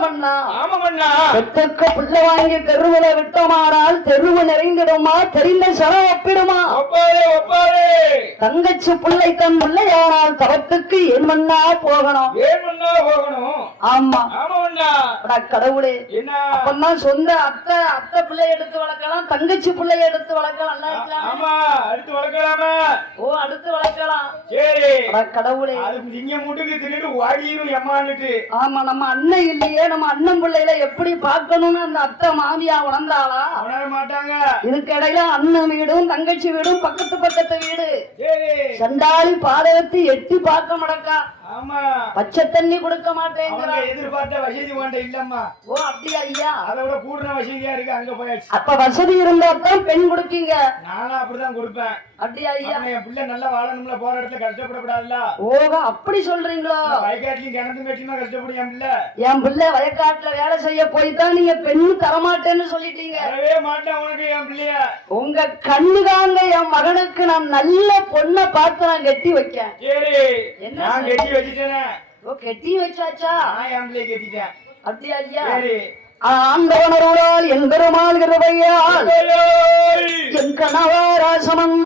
பண்ணா பெற்றுக்கு பிள்ளை வாங்கி தெருவுல விட்டோமானால் தெருவு நிறைந்திடுமா தெரிந்த செலவு ஒப்பிடுமா தங்கச்சி பிள்ளை தன் பிள்ளையானால் தவத்துக்கு ஏன் பண்ணா போகணும் ஆமா கடவுளே அப்பதான் சொந்த அத்தை பிள்ளை எடுத்து வளர்க்கலாம் தங்கச்சி பிள்ளை எடுத்து வளர்க்கலாம் அடுத்து வளர்க்கலாமா ஓ அடுத்து வளர்க்கலாம் சரி கடவுளே ஆமா நம்ம அண்ணன் இல்லையே நம்ம அண்ணன் பிள்ளையில எப்படி பார்க்கணும்னு அந்த அத்தை மாமியா உணர்ந்தாளா மாட்டாங்க இதுக்கு இடையில அண்ணன் வீடும் தங்கச்சி வீடும் பக்கத்து வீடு சண்டாளி பாதகத்தை எட்டி பார்க்க மாட்டா பச்சை தண்ணி கொடுக்க மாட்டேங்கிற எதிர்பார்த்த வசதி இல்லம்மா ஓ அப்படியா ஐயா அதை விட கூடுன வசதியா இருக்கு அங்க போயாச்சு அப்ப வசதி இருந்தா தான் பெண் கொடுப்பீங்க நானும் அப்படிதான் கொடுப்பேன் அப்படியா ஐயா என் பிள்ளை நல்லா வாழணும்ல போற இடத்துல கஷ்டப்படக்கூடாதுல்ல ஓகோ அப்படி சொல்றீங்களா வயக்காட்டுலயும் கிணத்து கட்டினா கஷ்டப்படும் என் பிள்ளை வயக்காட்டுல வேலை செய்ய போய் தான் நீங்க பெண் தரமாட்டேன்னு சொல்லிட்டீங்க தரவே மாட்டேன் உனக்கு என் பிள்ளைய உங்க கண்ணுதாங்க என் மகனுக்கு நான் நல்ல பொண்ணை பார்த்து நான் கட்டி வைக்கேன் சரி என்ன கட்டி வச்சிட்டேன் ஓ கட்டி வச்சாச்சா என் பிள்ளைய கட்டிட்டேன் அப்படியா ஐயா ஆண்டவனருளால் என் பெருமாள் கிருபையால் என் கணவராசமன்